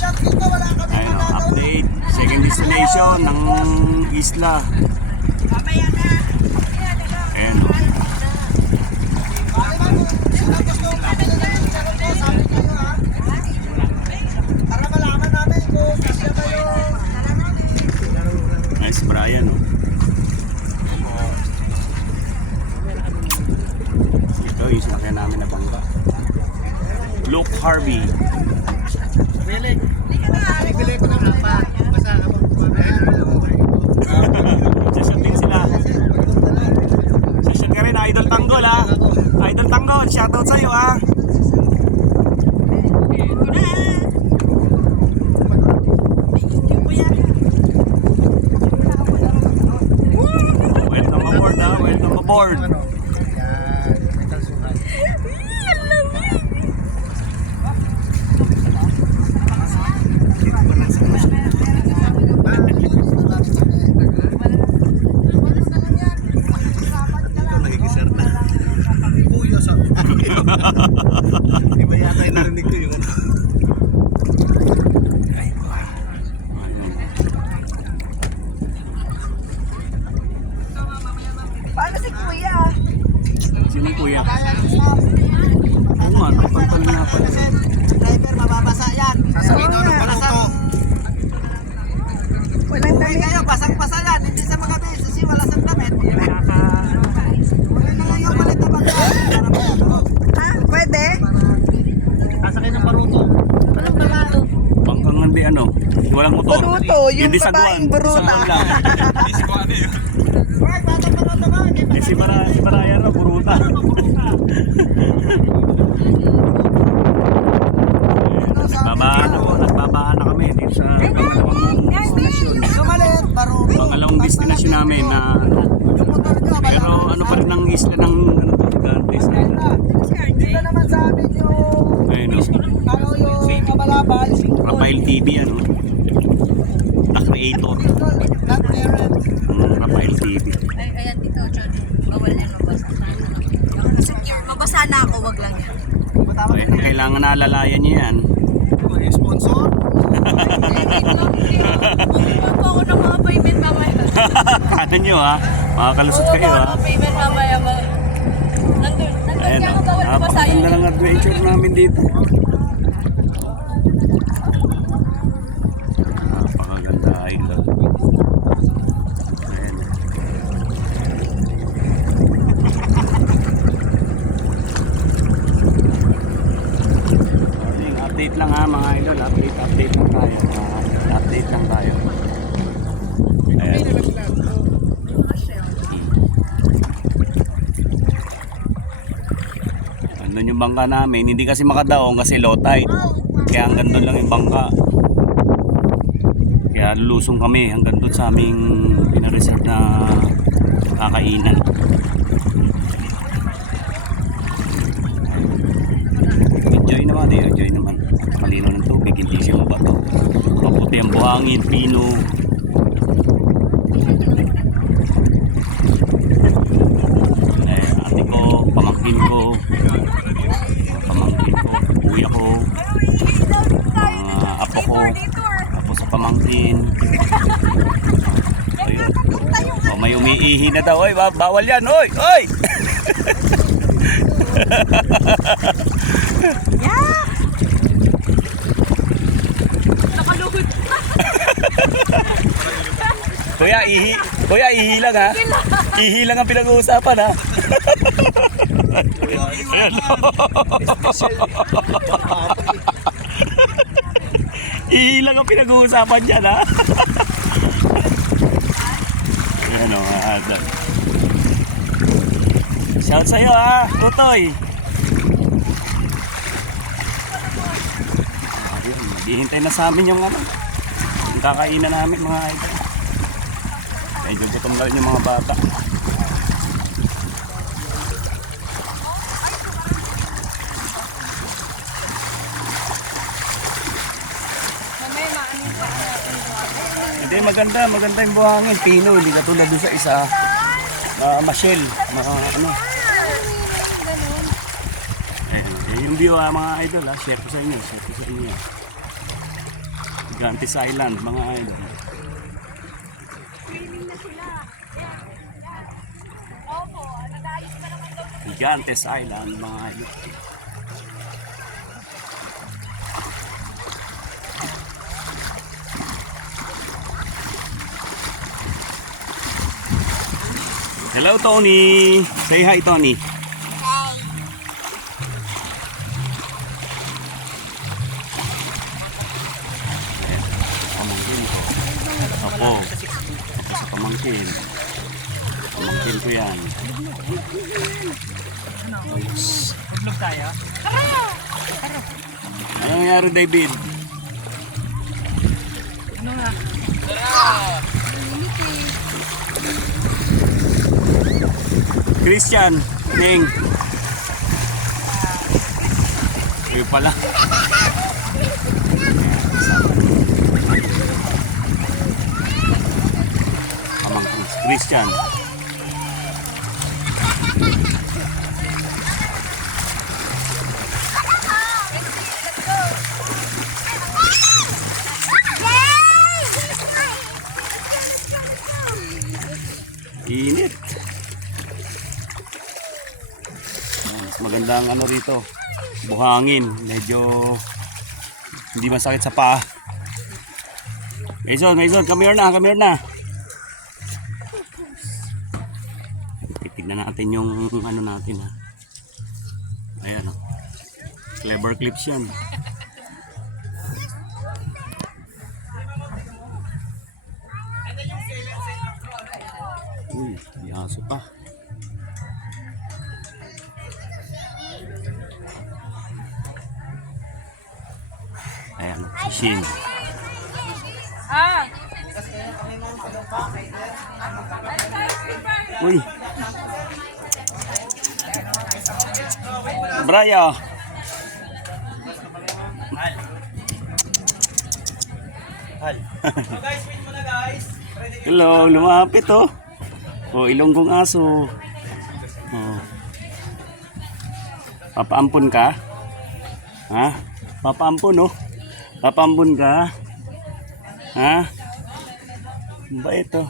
Ayun, update. Second destination ng isla. Ayan. Nice Brian. Ito yung sinakyan namin na bangka. Luke Harvey. Bili ko ng apat. Basta Sashoot din sila. Sashoot ka rin, Idol Tanggol ha. Idol Tanggol, shoutout sa'yo ha. Welcome aboard ha, welcome aboard. iba yata yung narinig ko yun. Paano si Kuya? Sino yung kuya? Oo nga, nakapagpal nga pala. Driver, mababasa yan. Sasabihin Oo ng nga. paluto. Walang Kaya damit. kayo, basang-basa yan. Hindi sa mga beses, kasi wala sa damit. Wala na lang yung malit na bangka. Ha? Pwede? Sasakay ng baruto. Walang baruto. Bangkang hindi ano, walang motor. Baruto, yung Hindi saguan, babaeng baruta. saguan lang. Hindi si Kuya yun. Right, batang baruto ba? Eh, si Brian na, buruta. Nagbabahan na kami dito sa pangalawang destination. Sumalit, baruto. Pangalawang destination namin na Yung motor nyo, pero ano pa rin ang isla ng ano to, Gantes. dito naman sa amin yung Ayun o, ano yung kabalabal. Rafael TV ano. The creator. Not parent. Rafael TV. Ay, ayan dito, John. Bawal yan mabasa. Secure. Mabasa na ako, wag lang yan. Okay, kailangan naalalayan niyo yan. Yung sponsor? Huwag po ako ng mga payment mamaya. Kano nyo ha? Makakalusot kayo ha? Mga payment mamaya. Nandun Ayan kaya o, ako bawal mabasa napakaganda yan. ng adventure namin dito. Napakaganda idol. Ayan. Morning, update lang ha mga idol. Update lang tayo. Update lang tayo. Ayan. Andun yung bangka namin, hindi kasi makadaong kasi low tide. Kaya hanggang doon lang yung bangka. Kaya lulusong kami hanggang doon sa aming pinareserve na kakainan. Enjoy naman enjoy naman. Malinaw ng tubig, hindi siya mabato. Maputi ang buhangin, pino. Ate ko, pamangkin ko, kuya ko, apo ko, apo sa pamangkin. Ayun. Oh, may umiihi na daw. Oy, bawal yan. Oy, oy. Nakalugod. Kuya, ihi lang ha. Ihi lang ang pinag-uusapan ha. Ayan. Ihi lang ang pinag-uusapan dyan ha. Ayan o, mga adal. Shout sa'yo ha, Tutoy. Hihintay na sa amin yung ano, yung kakainan namin mga idol. Medyo gutom na rin yung mga bata. Hindi, maganda yung buhangin. Pino, hindi katulad dun sa isa. Mashell, ano. Yung view mga idol share ko sa inyo, Gigantes Island, mga idol. Gigantes Island, mga idol. Hello, Tony. Say hi, Tony. Pamangkin ko. Opo. Opo sa pamangkin. Pamangkin ko yan. Hublog tayo. Ano nangyari, David? Ano nga? Christian, Ning. Ayun pala. Amang Christian. Init. Mas maganda ang ano rito. Buhangin. Medyo hindi masakit sa paa. Mason, come here na, come here na. Titignan natin yung ano natin ha. Ayan o. Clever clips yan. Uy, may aso pa. Ayan, si Shin. Uy. Braya. Hello, lumapit oh. Oh, ilonggong aso. Oh. Papaampun ka? Ha? Papaampun oh. Papaampun ka? Ha? Ba ito?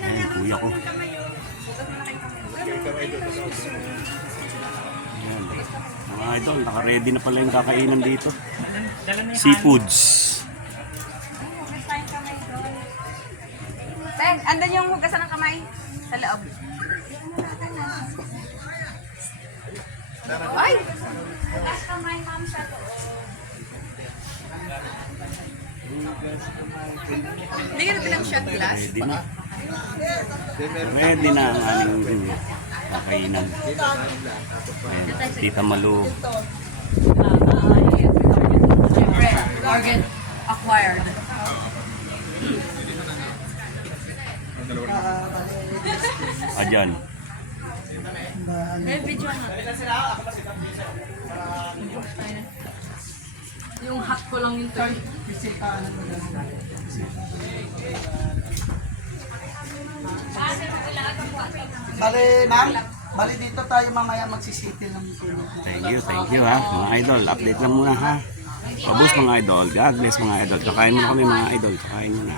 Ayan, kuya ko. Ayan. Mga idol, naka-ready na pala yung kakainan dito. Seafoods. Ben, andun yung hugasan ng kamay sa loob. Ay! Hugas kamay, ma'am, sa loob. Hindi ka na bilang shot glass? Ready na. Ready na ang aming kakainan. Ayan, Tita Malu. Siyempre, target acquired. Adyan. Video nga. Yung hack ko lang yung turn. Bali, ma'am. Bali dito tayo mamaya magsisitil ng tulog. Thank you ha. Mga idol, update lang muna ha. Pabos mga idol. God bless mga idol. Kakain muna kami mga idol. Kakain muna.